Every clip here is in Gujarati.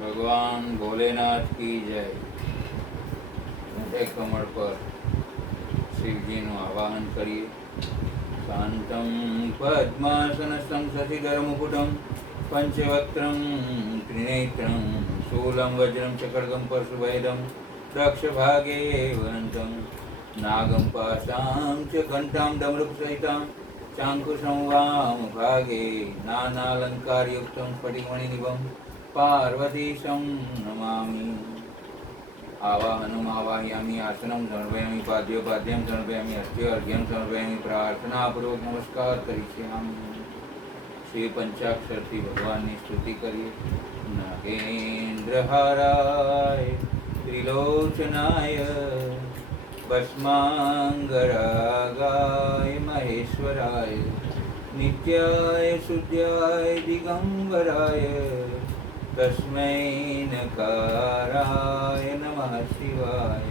भगवान भोलेनाथ की जय। मोटे कमर पर शिवजीનું આવાહન કરીએ। શાંतं પદ્માસનस्थं શશિધરमुकुटं पंचवक्त्रं त्रिनेत्रं शूलं वज्रं च खड्गं परशुभेदं दक्षभागे वहन्तं नागं पाशां च घण्टां डमरुकसहितां चाङ्कुशं वामभागे नानालङ्कारयुक्तं स्फटिकमणिनिभं पार्वतीशं नमामि। आवाहनम् आवाहयामि, आसनं समर्पयामि, पाद्योपाद्यं समर्पयामि, हस्ते अर्घ्यं समर्पयामि। प्रार्थनापूर्वक नमस्कार करिष्यामि। श्री पंचाक्षरથી ભગવાનની સ્તુતિ કરીએ। નાગેન્દ્રહારાય ત્રિલોચનાય ભસ્માંગરાગાય મહેશ્વરાય નિત્યાય શુદ્ધાય દિગંબરાય तस्मै नकाराय नमः शिवाय।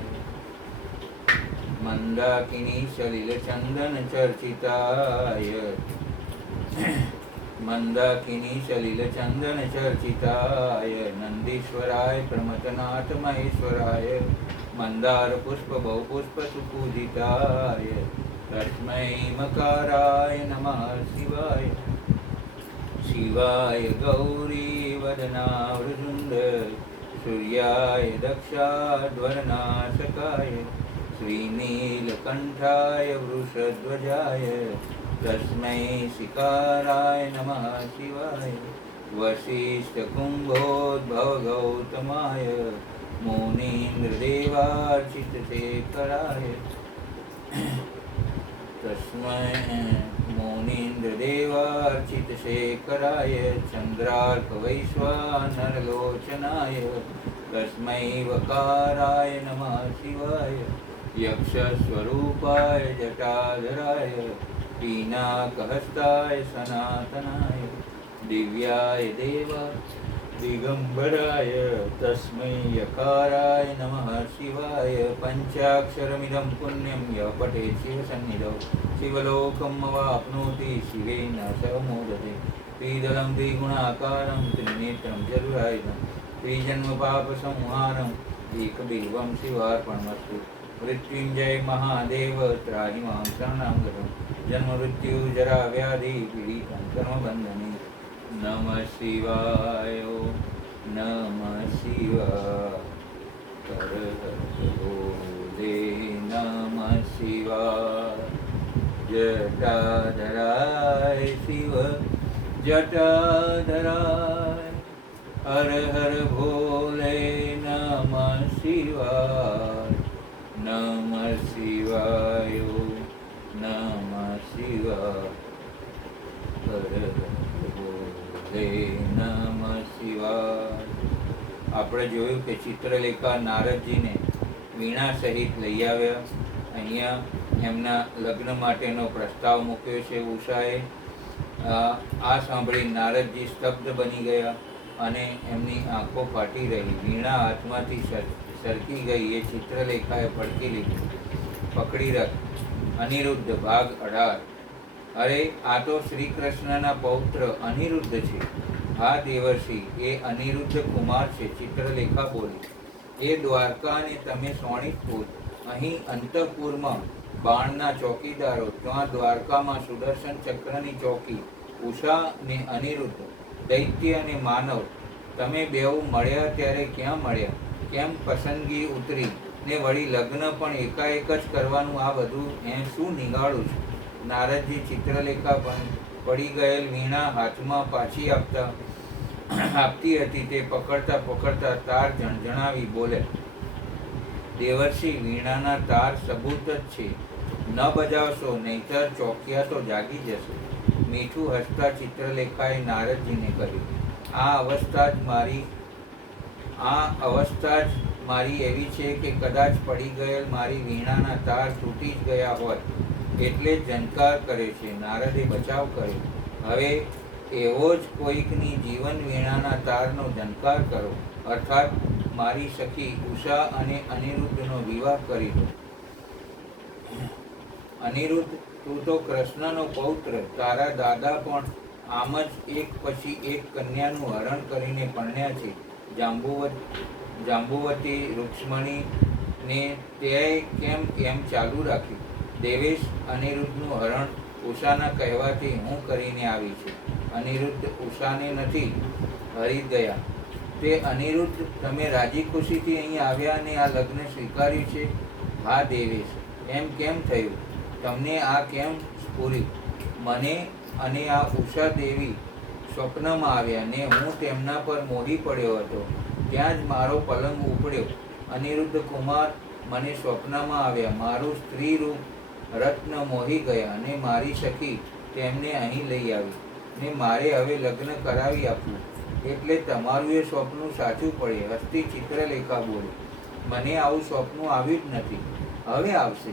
मंदाकिनी सलिल चंदन चर्चिताय मंदाकिनी सलिल चंदन चर्चिताय नंदीश्वराय प्रमथनाथ महेश्वराय मंदार पुष्प बहुपुष्प सुपूजिताय तस्मै मकाराय नमः शिवाय। शिवाय गौरी वदनावृजुण्ड सूर्याय दक्षाध्वरनाशकाय श्रीनीलकण्ठाय वृषध्वजाय तस्मै शिकाराय नमः शिवाय। वसिष्ठकुम्भोद्भवगौतमाय मुनीन्द्रदेवार्चितशेखराय तस्मै मुनीन्द्रदेवार्चितशेखराय चन्द्रार्कवैश्वानरलोचनाय तस्मै वकाराय नमः शिवाय। यक्षस्वरूपाय जटाधराय पीनाकहस्ताय सनातनाय दिव्याय देव दिगंबराय तस्मै यकाराय नमः शिवाय। पंचाक्षरमिदं पुण्यं यः पठेत् शिवसन्निधौ शिवलोकम् अवाप्नोति शिवेन सह मोदते। त्रिदलं द्विगुणाकारं त्रिनेत्रं चतुरायुधं त्रिजन्मपापसंहारम् एकबिल्वं शिवार्पणमस्तु। मृत्युञ्जय महादेव त्राहि मां शरणागतं जन्ममृत्युजराव्याधि पीडितं कर्मबन्धने। नमः शिवाय नमः शिवाय हर हर भोले नमः शिवाय। जटाधराय शिव जटाधराय हर हर भोले नमः शिवाय। नमः शिवाय नमः शिवाय हर हर नमः शिवाय। આપણે જોયું કે ચિત્રલેખા નારદજીને વીણા સહિત લઈ આવ્યા। અહીંયા એમના લગ્ન માટેનો પ્રસ્તાવ મૂક્યો છે ઉષાએ। આ સાંભળી નારદજી સ્તબ્ધ બની ગયા અને એમની આંખો ફાટી રહી। વીણા હાથમાંથી સરકી ગઈ એ ચિત્રલેખાએ પડકી લીધી। પકડી રાખ। અનિરુદ્ધ ભાગ 18। અરે આ તો શ્રી કૃષ્ણના પૌત્ર અનિરુદ્ધ છે। હા દેવર્ષિ, એ અનિરુદ્ધ કુમાર છે। ચિત્રલેખા બોલી, એ દ્વારકા અને તમે સોણિત પુર, અહીં અંતઃપુરમાં બાણના ચોકીદારો, ત્યાં દ્વારકામાં સુદર્શન ચક્રની ચોકી। ઉષા ને અનિરુદ્ધ, દૈત્ય અને માનવ, તમે બેઉ મળ્યા ત્યારે ક્યાં મળ્યા? કેમ પસંદગી ઉતરી ને વળી લગ્ન પણ એકાએક જ કરવાનું? આ બધું શું નિગાડું છું? નારદજી ચિત્રલેખા પણ પડી ગયેલ વીણા હાથમાં પાછી આપતી હતી તે પકડતા પકડતા તાર જણજણાવી બોલે, દેવર્ષિ, વીણાના તાર સબૂત જ છે, ન બજાવશો નહીતર ચોકિયા તો જાગી જશે। મીઠું હસતા ચિત્રલેખાએ નારદજીને કહ્યું, આ અવસ્થા જ મારી એવી છે કે કદાચ પડી ગયેલ મારી વીણાના તાર તૂટી જ ગયા હોય એટલે જ ઝંકાર કરે છે। નારદે બચાવ કર્યો, હવે એવો જ કોઈકની જીવન વીણાના તારનો ઝંકાર કરો, અર્થાત મારી સખી ઉષા અને અનિરુદ્ધનો વિવાહ કરી દો। અનિરુદ્ધ, તું તો કૃષ્ણનો પૌત્ર, તારા દાદા પણ આમ જ એક પછી એક કન્યાનું હરણ કરીને પરણ્યા છે। જાંબુવતી રૂક્ષ્મણીને તે કેમ એમ ચાલુ રાખ્યું. દેવેશ અનિરુદ્ધનું હરણ ઉષાના કહેવાથી હું કરીને આવી છે. અનિરુદ્ધ ઉષાને નથી હરી ગયા. તે અનિરુદ્ધ, તમે રાજી ખુશીથી અહીં આવ્યા અને આ લગ્ન સ્વીકાર્યું છે? હા દેવેશ, એમ કેમ થયું? તમને આ કેમ સ્ફુર્યું? મને અને આ ઉષા દેવી સ્વપ્નમાં આવ્યા ને હું તેમના પર મોહી પડ્યો હતો. ત્યાં જ મારો પલંગ ઉપડ્યો. અનિરુદ્ધ કુમાર મને સ્વપ્નમાં આવ્યા. મારું સ્ત્રી રૂપ રત્ન મોહી ગયા અને મારી સખી તેમને અહીં લઈ આવી ને મારે હવે લગ્ન કરાવી આપવું. એટલે તમારું એ સ્વપ્ન સાચું પડે. હસતી ચિત્રલેખા બોલી, મને આવું સ્વપ્ન આવ્યું જ નથી, હવે આવશે.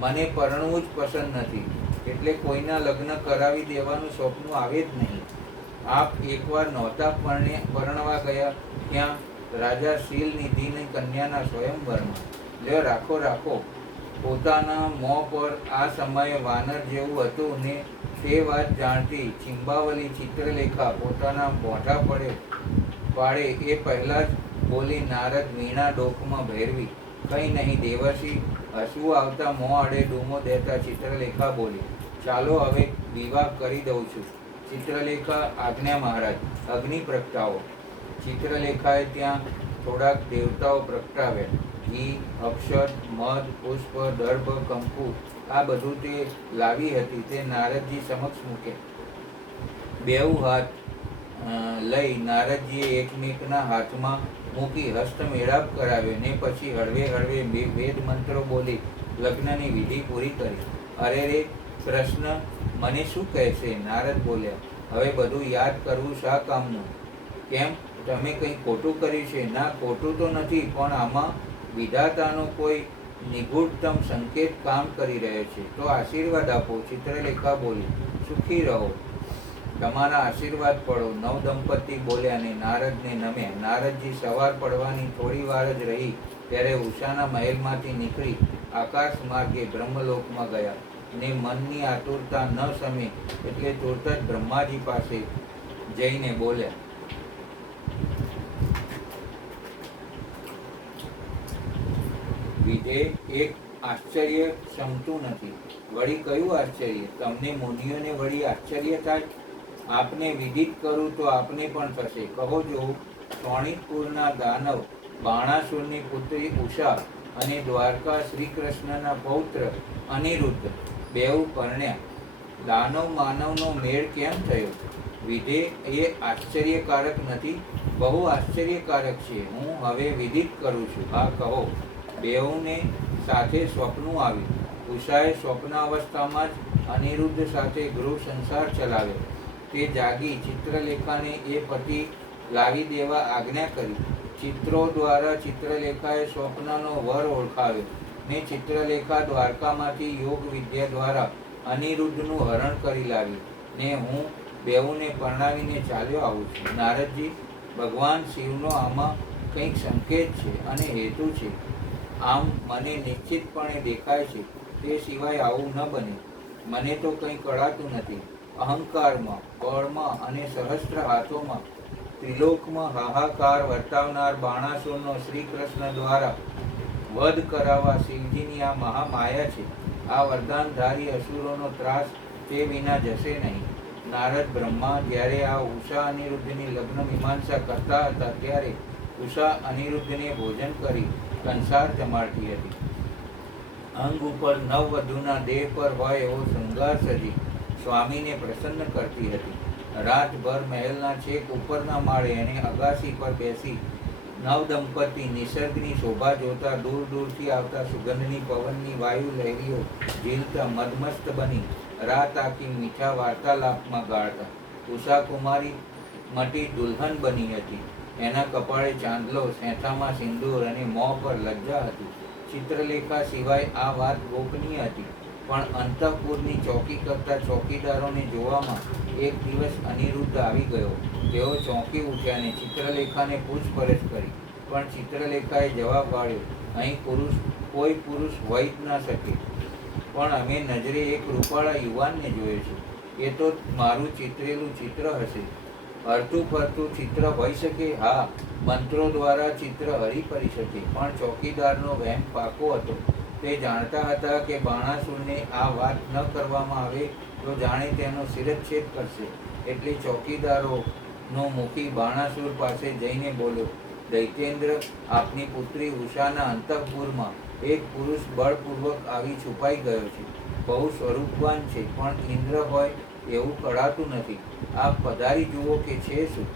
મને પરણવું જ પસંદ નથી, એટલે કોઈના લગ્ન કરાવી દેવાનું સ્વપ્ન આવે જ નહીં. આપ એકવાર નહોતા પરણવા ગયા ત્યાં રાજા શીલનિધિની કન્યાના સ્વયંવરમાં? લ્યો રાખો રાખો. પોતાના મોં પર આ સમયે વાનર જેવું હતું ને તે વાત જાણતી ચિંબાવલી ચિત્રલેખા પોતાના મોઢા પાડે એ પહેલાં જ બોલી, નારદ વીણા ડોકમાં ભેરવી. કંઈ નહીં દેવર્ષિ. હસવું આવતા મોં આડે ડૂમો દેતા ચિત્રલેખા બોલી, ચાલો હવે વિવાહ કરી દઉં છું. ચિત્રલેખા, આજ્ઞા મહારાજ. અગ્નિ પ્રગટાવો. ચિત્રલેખાએ ત્યાં થોડાક દેવતાઓ પ્રગટાવ્યા. ઘી, અક્ષત, મધ, પુષ્પ, દર્ભ, કંકુ આ બધું તે લાવી હતી તે નારદજી સમક્ષ મૂકે. બેઉ હાથ લઈ નારદજીએ એકમેકના હાથમાં મૂકી હસ્તમેળાપ કરાવ્યો ને પછી હળવે હળવે વેદ મંત્રો બોલી લગ્નની વિધિ પૂરી કરી. અરે રે કૃષ્ણ, મને શું કહેશે? નારદ બોલ્યા, હવે બધું યાદ કરવું શા કામનું? કેમ, તમે કંઈ ખોટું કર્યું છે? ના, ખોટું તો નથી, પણ આમાં વિધાતાનો કોઈ નિગૂઢતમ સંકેત કામ કરી રહ્યો છે. તો આશીર્વાદ આપો. ચિત્રલેખા બોલી, સુખી રહો, તમારા આશીર્વાદ પડો. નવ દંપતી બોલ્યા ને નારદને નમ્યા. નારદજી સવાર પડવાની થોડી વાર જ રહી ત્યારે ઉષાના મહેલમાંથી નીકળી આકાશ માર્ગે બ્રહ્મલોકમાં ગયા ને મનની આતુરતા ન સમે એટલે તુરત જ બ્રહ્માજી પાસે જઈને બોલ્યા, વિધે એક આશ્ચર્ય ક્ષમતું નથી. વળી કયું આશ્ચર્ય? તમને મુનિઓને વળી આશ્ચર્ય થાય? આપને વિદિત કરું તો આપને પણ થશે. કહો જોઉં. શોણિતપુરના દાનવ બાણાસુરની પુત્રી ઉષા અને દ્વારકા શ્રી કૃષ્ણના પૌત્ર અનિરુદ્ધ બેઉ પરણ્યા. દાનવ માનવનો મેળ કેમ થયો? વિધે એ આશ્ચર્યકારક નથી? બહુ આશ્ચર્યકારક છે. હું હવે વિદિત કરું છું. હા કહો. બેઉને સાથે સ્વપ્નું આવ્યું. ઉષાએ સ્વપ્નાવસ્થામાં જ અનિરુદ્ધ સાથે ગૃહ સંસાર ચલાવ્યો. તે જાગી ચિત્રલેખાને એ પતિ લાવી દેવા આજ્ઞા કરી. ચિત્રો દ્વારા ચિત્રલેખાએ સ્વપ્નનો વર ઓળખાવ્યો ને ચિત્રલેખા દ્વારકામાંથી યોગ વિદ્યા દ્વારા અનિરુદ્ધનું હરણ કરી લાવી ને હું બેઉને પરણાવીને ચાલ્યો આવું છું. નારદજી, ભગવાન શિવનો આમાં કંઈક સંકેત છે અને હેતુ છે. આમ મને નિશ્ચિતપણે દેખાય છે. તે સિવાય આવું ન બને. મને તો કંઈ કળાતું નથી. અહંકારમાં, બળમાં અને સહસ્ત્ર હાથોમાં ત્રિલોકમાં હાહાકાર વર્તાવનાર બાણાસુરનો શ્રી કૃષ્ણ દ્વારા વધ કરાવવા શિવજીની આ મહામાયા છે. આ વરદાનધારી અસુરોનો ત્રાસ તે વિના જશે નહીં. નારદ બ્રહ્મા જ્યારે આ ઉષા અનિરુદ્ધની લગ્ન મીમાંસા કરતા હતા ત્યારે ઉષા અનિરુદ્ધને ભોજન કરી કંસાર જમાડતી હતી. અંગ ઉપર નવવધૂના દેહ પર હોય એવો શૃંગાર સજી સ્વામીને પ્રસન્ન કરતી હતી. રાતભર મહેલના છેક ઉપરના માળે અને અગાસી પર બેસી નવ દંપતી નિસર્ગની શોભા જોતા દૂર દૂરથી આવતા સુગંધની પવનની વાયુ લહેરીઓ ઝીલતા મદમસ્ત બની રાત આખી મીઠા વાર્તાલાપમાં ગાળતા. ઉષા કુમારી મટી દુલ્હન બની હતી. એના કપાળે ચાંદલો, સેંથામાં સિંદૂર અને મોં પર લજ્જા હતી. ચિત્રલેખા સિવાય આ વાત ગોપનીય હતી, પણ અંતઃપુરની ચોકી કરતા ચોકીદારોને જોવામાં એક દિવસ અનિરુદ્ધ આવી ગયો. તેઓ ચોંકી ઉઠ્યા અને ચિત્રલેખાને પૂછપરછ કરી, પણ ચિત્રલેખાએ જવાબ વાળ્યો, અહીં કોઈ પુરુષ હોઈ જ ન શકે, પણ અમે નજરે એક રૂપાળા યુવાનને જોયો છે. એ તો મારું ચિતરેલું ચિત્ર હશે. હરતું ફરતું ચિત્ર હોઈ શકે? હા, મંત્રો દ્વારા ચિત્ર હરી કરી શકે, પણ ચોકીદારનો વહેમ પાકો હતો. તે જાણતા હતા કે બાણાસુરને આ વાત ન કરવામાં આવે તો જાણે તેનો શિરચ્છેદ કરશે. એટલે ચોકીદારોનો મુખી બાણાસુર પાસે જઈને બોલ્યો, દૈત્યેન્દ્ર, આપની પુત્રી ઉષાના અંતઃપુરમાં એક પુરુષ બળપૂર્વક આવી છુપાઈ ગયો છે. બહુ સ્વરૂપવાન છે, પણ ઇન્દ્ર હોય એવું કળાતું નથી. આપ પધારી જુઓ કે છે શું?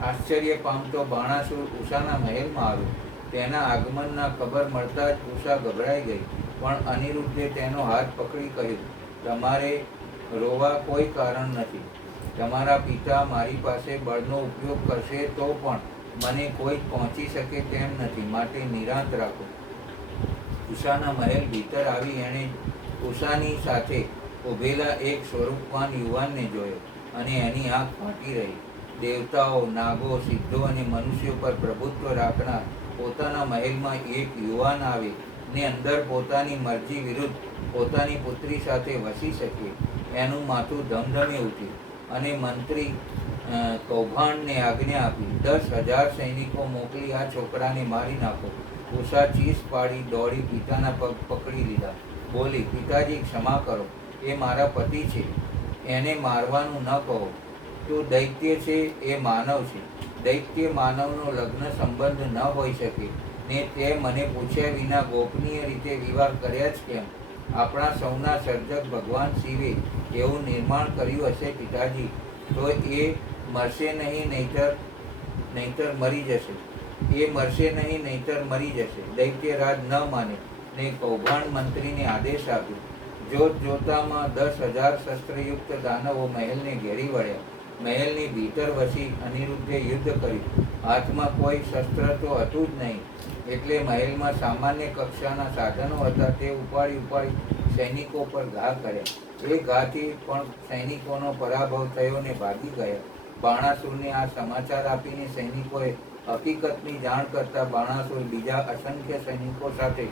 આશ્ચર્ય પામતો બાણાસુર ઉષાના મહેલમાં આવ્યો. તેના આગમનના ખબર મળતા જ ઉષા ગભરાઈ ગઈ, પણ અનિરુદ્ધે તેનો હાથ પકડી કહ્યું, તમારે રોવા કોઈ કારણ નથી. તમારા પિતા મારી પાસે બળનો ઉપયોગ કરશે તો પણ મને કોઈ પહોંચી શકે તેમ નથી, માટે નિરાંત રાખો. ઉષાના મહેલ ભીતર આવી એણે ઉષાની સાથે ઊભેલા એક સ્વરૂપવાન યુવાનને જોયો, અને એની આંખ ફાટી રહી. દેવતાઓ, નાગો, સિદ્ધો અને મનુષ્યો પર પ્રભુત્વ રાખનાર પોતાના મહેલમાં એક યુવાન આવે ને અંદર પોતાની મરજી વિરુદ્ધ પોતાની પુત્રી સાથે વસી શકે, એનું માથું ધમધમી ઉઠ્યું. અને મંત્રી કૌભાંડને આજ્ઞા આપી, 10,000 સૈનિકો મોકલી આ છોકરાને મારી નાખો. ઉષા ચીસ પાડી દોડી પિતાના પગ પકડી લીધા. બોલી, પિતાજી, ક્ષમા કરો, એ મારા પતિ છે, એને મારવાનું ન કહો. તું દૈત્ય છે, એ માનવ છે. દૈત્ય માનવનો લગ્ન સંબંધ ન હોઈ શકે, ને તે મને પૂછ્યા વિના ગોપનીય રીતે વિવાહ કર્યા જ કેમ? આપણા સૌના સર્જક ભગવાન શિવે એવું નિર્માણ કર્યું હશે પિતાજી, તો એ મરશે નહીં, નહીતર મરી જશે. એ મરશે નહીં, નહીતર મરી જશે. દૈત્યરાજ ન માને ને કૌભાંડ મંત્રીને આદેશ આપ્યો. જોત જોતામાં 10,000 શસ્ત્રયુક્ત દાનવો મહેલને ઘેરી વળ્યા. મહેલની ભીતર વસી અનિરુદ્ધે યુદ્ધ કર્યું. હાથમાં કોઈ શસ્ત્ર તો હતું જ નહીં, એટલે મહેલમાં સામાન્ય કક્ષાના સાધનો હતા તે ઉપાડી સૈનિકો પર ઘા કર્યા. એ ઘાથી પણ સૈનિકોનો પરાભવ થયો ને ભાગી ગયા. બાણાસુરને આ સમાચાર આપીને સૈનિકોએ હકીકતની જાણ કરતા બાણાસુર બીજા અસંખ્ય સૈનિકો સાથે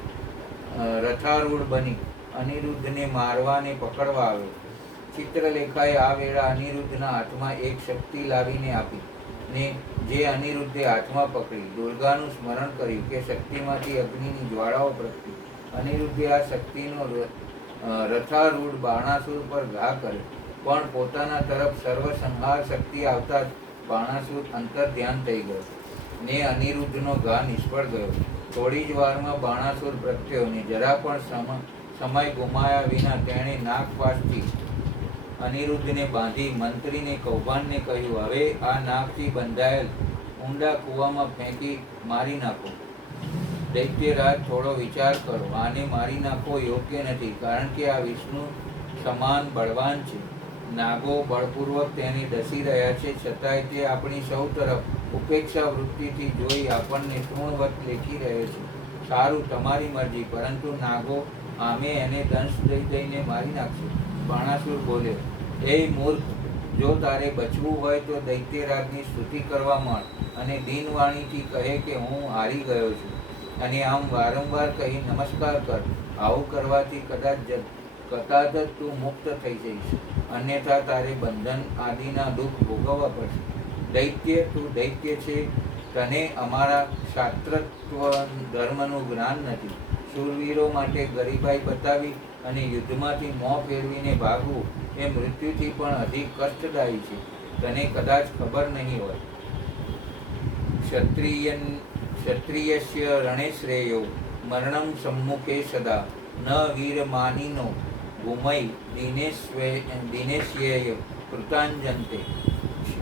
રથારૂઢ બની અનિરુદ્ધને મારવા ને પકડવા આવ્યો. ચિત્રલેખાએ આ વેળા અનિરુદ્ધના હાથમાં એક શક્તિ લાવીને આપી, ને જે અનિરુદ્ધે હાથમાં પકડી દુર્ગાનું સ્મરણ કર્યું કે શક્તિમાંથી અગ્નિની જ્વાળાઓ પ્રગટી. અનિરુદ્ધે આ શક્તિનો રથારૂઢ બાણાસુર પર ઘા કર્યો, પણ પોતાના તરફ સર્વસંહાર શક્તિ આવતા જ બાણાસુર અંતર ધ્યાન થઈ ગયો ને અનિરુદ્ધનો ઘા નિષ્ફળ ગયો. થોડી જ વારમાં બાણાસુર પ્રગટ્યો ને જરા પણ સમય ગુમાયા વિના તેણે નાગપાશથી અનિરુદ્ધને બાંધી મંત્રીને કૌભાંડને કહ્યું, હવે આ નાગથી બંધાયેલ ઊંડા કૂવામાં ફેંકી મારી નાખો. દૈત્યરાજ, થોડો વિચાર કરો. આને મારી નાખવો યોગ્ય નથી, કારણ કે આ વિષ્ણુ સમાન બળવાન છે. નાગો બળપૂર્વક તેને ડસી રહ્યા છે, છતાંય તે આપણી સૌ તરફ ઉપેક્ષા વૃત્તિથી જોઈ આપણને તૃણવત લેખી રહ્યો છે. સારું, તમારી મરજી, પરંતુ નાગો આમે એને દંશ દઈને મારી નાખશે. બાણાસુર બોલ્યો, એ મૂર્ખ, જો તારે બચવું હોય તો દૈત્યરાજની સ્તુતિ કરવા માંડ અને દીનવાણીથી કહે કે હું હારી ગયો છું, અને આમ વારંવાર કહી નમસ્કાર કર. આવું કરવાથી કદાચ જ તું મુક્ત થઈ જઈશ, અન્યથા તારે બંધન આદિના દુઃખ ભોગવવા પડશે. દૈત્ય, તું દૈત્ય છે, તને અમારા શાસ્ત્રત્વ ધર્મનું જ્ઞાન નથી. શૂરવીરો માટે ગરીબાઈ બતાવી અને યુદ્ધમાંથી મોં ફેરવીને ભાગવું એ મૃત્યુથી પણ અધિક કષ્ટદાયી છે. તને કદાચ ખબર નહીં હોય. ક્ષત્રિયસ્ય રણે શ્રેયો મરણમ સમ્મુખે સદા ન વીરમાનિનો ભૂમૈ દિનેશ્યેય કૃતાંજંતે.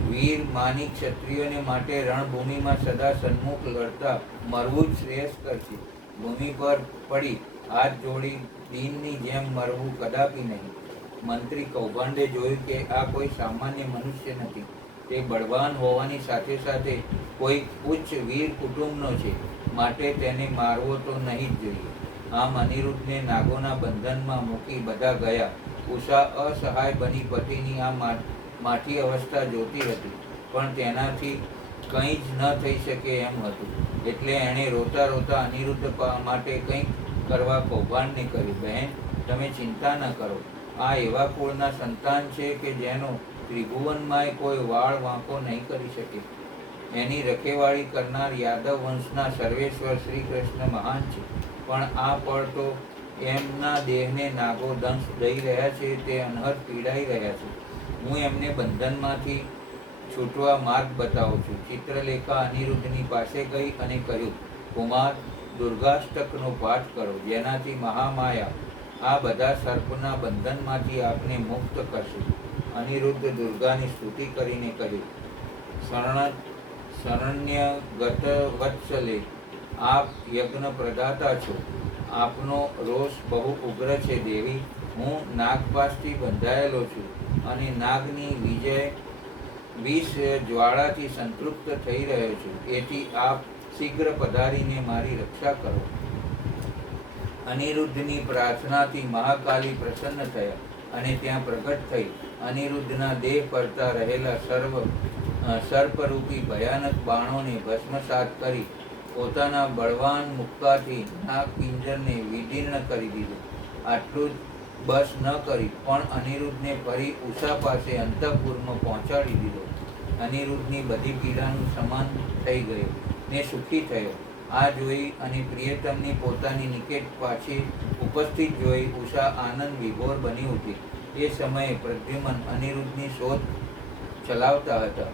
વીર માની ક્ષત્રિયોને માટે રણભૂમિમાં સદા સન્મુખ લડતા મરવું જ શ્રેયસ્કર છે. ભૂમિ પર પડી હાથ જોડી દીનની જેમ મરવું કદાપી નહીં. મંત્રી કૌભાંડે જોયું કે આ કોઈ સામાન્ય મનુષ્ય નથી, તે બળવાન હોવાની સાથે સાથે કોઈ ઉચ્ચ વીર કુટુંબનો છે, માટે તેને મારવો તો નહીં જ જોઈએ. આમ અનિરુદ્ધને નાગોના બંધનમાં મૂકી બધા ગયા. ઉષા અસહાય બની પતિની આ માઠી અવસ્થા જોતી હતી, પણ તેનાથી કંઈ જ ન થઈ શકે એમ હતું. એટલે એણે રોતા રોતા અનિરુદ્ધ માટે કંઈક કરવા કૌભાંડને કહ્યું, બહેન, તમે ચિંતા ન કરો. આ એવા કુળના સંતાન છે કે જેનો ત્રિભુવનમાંય કોઈ વાળ વાંકો નહીં કરી શકે. એની રખેવાળી કરનાર યાદવ વંશના સર્વેશ્વર શ્રી કૃષ્ણ મહાન છે, પણ આ પળ તો એમના દેહને નાગો દંશ દઈ રહ્યા છે, તે અનહદ પીડાઈ રહ્યા છે. હું એમને બંધનમાંથી છૂટવા માર્ગ બતાવું છું. ચિત્રલેખા અનિરુદ્ધની પાસે ગઈ અને કહ્યું, કુમાર, દુર્ગાષ્ટકનો પાઠ કરો, જેનાથી મહામાયા આ બધા સર્પના બંધનમાંથી આપને મુક્ત કરશે. અનિરુદ્ધ દુર્ગાની સ્તુતિ કરીને કહ્યું, શરણ્ય ગત વત્સલે, આપ યજ્ઞ પ્રદાતા છો. આપનો રોષ બહુ ઉગ્ર છે દેવી. હું નાગપાશથી બંધાયેલો છું અને નાગની વિષ જ્વાળાથી સંતૃપ્ત થઈ રહ્યો છું. એથી આપ શીઘ્ર પધારીને મારી રક્ષા કરો. અનિરુદ્ધની પ્રાર્થનાથી મહાકાલી પ્રસન્ન થયા અને ત્યાં પ્રગટ થઈ અનિરુદ્ધના દેહ પરતા રહેલા સર્પરૂપી ભયાનક બાણોને ભસ્મસાત કરી પોતાના બળવાન મુક્કાથી નાગ પિંજરને વિદીર્ણ કરી દીધું. આટલું જ બસ ન કરી પણ અનિરુદ્ધને ફરી ઉષા પાસે અંતઃપુરમાં પહોંચાડી દીધો. અનિરુદ્ધની બધી પીડાનું સમાન થઈ ગયું ને સુખી થયો. આ જોઈ અને પ્રિયતમની પોતાની નિકેટ પાછી ઉપસ્થિત જોઈ ઉષા આનંદ વિભોર બની ઉઠી. એ સમયે પ્રદ્યુમન અનિરુદ્ધની શોધ ચલાવતા હતા.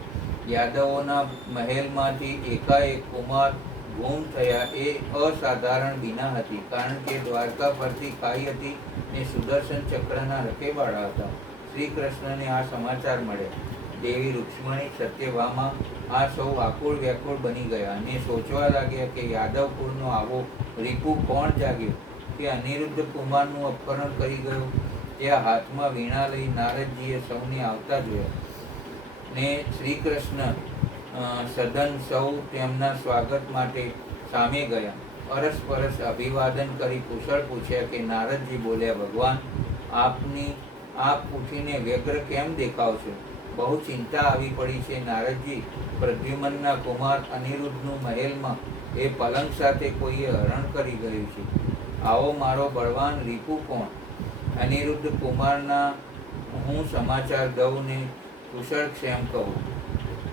યાદવોના મહેલમાંથી એકાએક કુમાર ગુમ થયા એ અસાધારણ બીના હતી, કારણ કે દ્વારકા ફરતી ખાઈ હતી ને સુદર્શન ચક્રના રખેવાળા હતા. શ્રી કૃષ્ણને આ સમાચાર મળ્યા. દેવી રૂક્ષ્મણી, સત્યભામા આ સૌ આકુળ વ્યાકુળ બની ગયા અને સોચવા લાગ્યા કે યાદવકુળનો આવો રીપુ કોણ જાગ્યો કે અનિરુદ્ધ કુમારનું અપહરણ કરી ગયું. ત્યાં હાથમાં વીણા લઈ નારદજીએ સૌને આવતા જોયા ને શ્રી કૃષ્ણ સદન સૌ તેમના સ્વાગત માટે સામે ગયા. પરસ્પરસ અભિવાદન કરી કુશળ પૂછ્યા કે નારદજી બોલ્યા, ભગવાન, આપ ઉઠીને વ્યગ્ર કેમ દેખાવ છો? બહુ ચિંતા આવી પડી છે નારદજી. પ્રદ્યુમનના કુમાર અનિરુદ્ધનું મહેલમાં એ પલંગ સાથે કોઈએ હરણ કરી ગયું છે. આવો મારો બળવાન રીપુ કોણ? અનિરુદ્ધ કુમારના હું સમાચાર દઉં ને કુશળ ક્ષેમ કહું.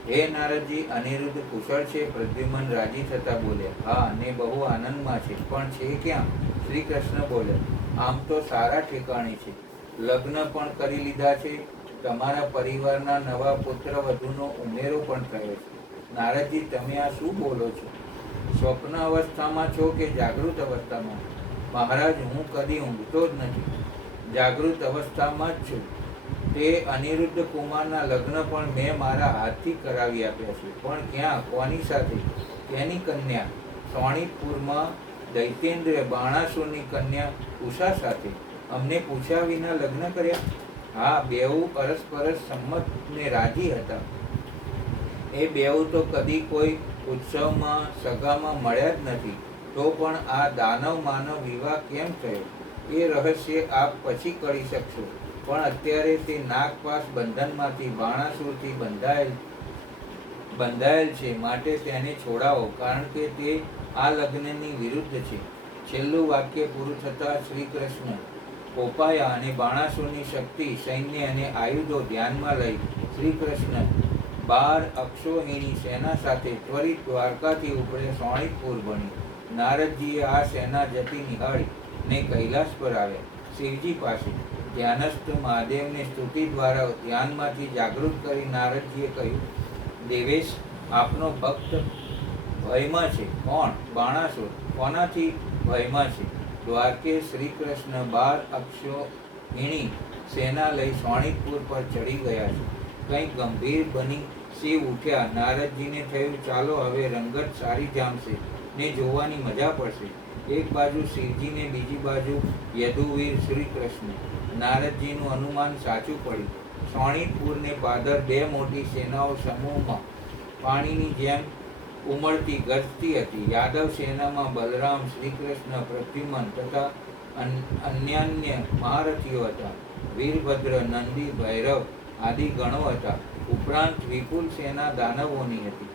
હે નારદજી, અનિરુદ્ધ કુશળ છે? પ્રદ્યુમન રાજી થતા બોલ્યા, હા, ને બહુ આનંદમાં છે. પણ છે ક્યાં? શ્રી કૃષ્ણ બોલ્યા, આમ તો સારા ઠેકાણે છે. લગ્ન પણ કરી લીધા છે. તમારા પરિવારના નવા પુત્ર વધુનો ઉમેરો પણ થયો છે. નારદજી, તમે આ શું બોલો છો? સ્વપ્ન અવસ્થામાં છો કે જાગૃત અવસ્થામાં? મહારાજ, હું કદી ઊંઘતો જ નથી, જાગૃત અવસ્થામાં જ છું. તે અનિરુદ્ધ કુમારના લગ્ન પણ મેં મારા હાથથી કરાવી આપ્યા છે. પણ ક્યાં, કોની સાથે? તેની કન્યા સોણીતપુરમાં દૈત્યેન્દ્ર બાણાસુરની કન્યા ઉષા સાથે. અમને પૂછ્યા વિના લગ્ન કર્યા? હા, બેઉ પરસ્પરસ સંમત ને રાજી હતા. એ બેઉ તો કદી કોઈ ઉત્સવમાં સગામાં મળ્યા જ નથી. તો પણ આ દાનવ માનવ વિવાહ કેમ થયો એ રહસ્ય આપ પછી કરી શકશો. પણ અત્યારે તે નાગપાશ બંધનમાંથી બાણાસુરથી બંધાયેલ છે, માટે તેને છોડાવો, કારણ કે તે આ લગ્નની વિરુદ્ધ છે. છેલ્લું વાક્ય પૂરું થતાં શ્રી કૃષ્ણ કોપાયા અને બાણાસુરની શક્તિ, સૈન્ય અને આયુધો ધ્યાનમાં લઈ શ્રી કૃષ્ણ 12 અક્ષોહિણી સેના સાથે ત્વરિત દ્વારકાથી ઉપડે સોણીતપુર બની. નારદજીએ આ સેના જતી નિહાળી ને કૈલાસ પર આવ્યા. શિવજી પાસે ધ્યાનસ્થ મહાદેવને સ્તુતિ દ્વારા ધ્યાનમાંથી જાગૃત કરી નારદજીએ કહ્યું, દેવેશ, આપનો ભક્ત ભયમાં છે. કોણ? બાણાસુર. કોનાથી ભયમાં છે? દ્વારકે શ્રી કૃષ્ણ 12 અક્ષોહિણી સેના લઈ સોણીતપુર પર ચડી ગયા છે. કંઈક ગંભીર બની શિવ ઉઠ્યા. નારદજીને થયું, ચાલો હવે રંગત સારી જામશે ને જોવાની મજા પડશે. એક બાજુ શિવજી ને બીજી બાજુ યદુવીર શ્રી કૃષ્ણ. નારદજીનું અનુમાન સાચું પડ્યું. સોણીતપુરને પાદર 2 મોટી સેનાઓ સમૂહમાં પાણીની જેમ ઉમળતી ગરજતી હતી. યાદવ સેનામાં બલરામ, શ્રી કૃષ્ણ, પ્રદ્યુમન તથા અન્ય મહારથીઓ હતા. વીરભદ્ર, નંદી, ભૈરવ આદિ ગણો હતા. ઉપરાંત વિપુલ સેના દાનવોની હતી.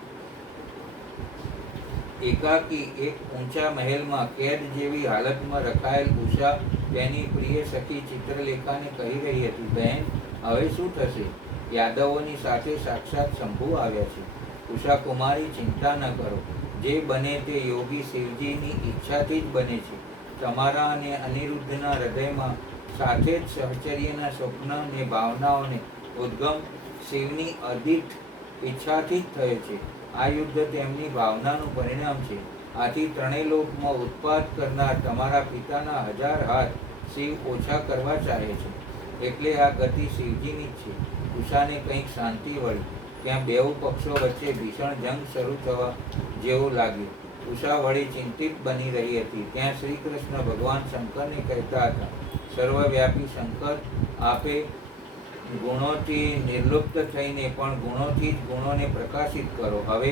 એકાકી એક ઊંચા મહેલમાં કેદ જેવી હાલતમાં રખાયેલ ઉષા તેની પ્રિય સખી ચિત્રલેખાને કહી રહી હતી, બહેન, હવે શું થશે? યાદવોની સાથે સાક્ષાત શંભુ આવ્યા છે. ઉષા કુમારી, ચિંતા ન કરો. જે બને તે યોગી શિવજીની ઈચ્છાથી જ બને છે. તમારા અને અનિરુદ્ધના હૃદયમાં સાથે જ સહચર્યના સ્વપ્ન અને ભાવનાઓને ઉદ્ગમ શિવની અદિઠ ઈચ્છાથી જ થયો છે. આ યુદ્ધ તેમની ભાવનાનું પરિણામ છે. આથી ત્રણેય લોકમાં ઉત્પાત કરનાર તમારા પિતાના 1000 હાથ શિવ ઓછા કરવા ચાહે છે. એટલે આ ગતિ શિવજીની જ છે. ઉષાને કંઈક શાંતિ વળી. ત્યાં બેઉ પક્ષો વચ્ચે ભીષણ જંગ શરૂ થવા જેવું લાગ્યું. ઉષા વળી ચિંતિત બની રહી હતી. ત્યાં શ્રી કૃષ્ણ ભગવાન શંકરને કહેતા હતા, સર્વવ્યાપી શંકર, આપે ગુણોથી નિર્લુપ્ત થઈને પણ ગુણોથી જ ગુણોને પ્રકાશિત કરો. હવે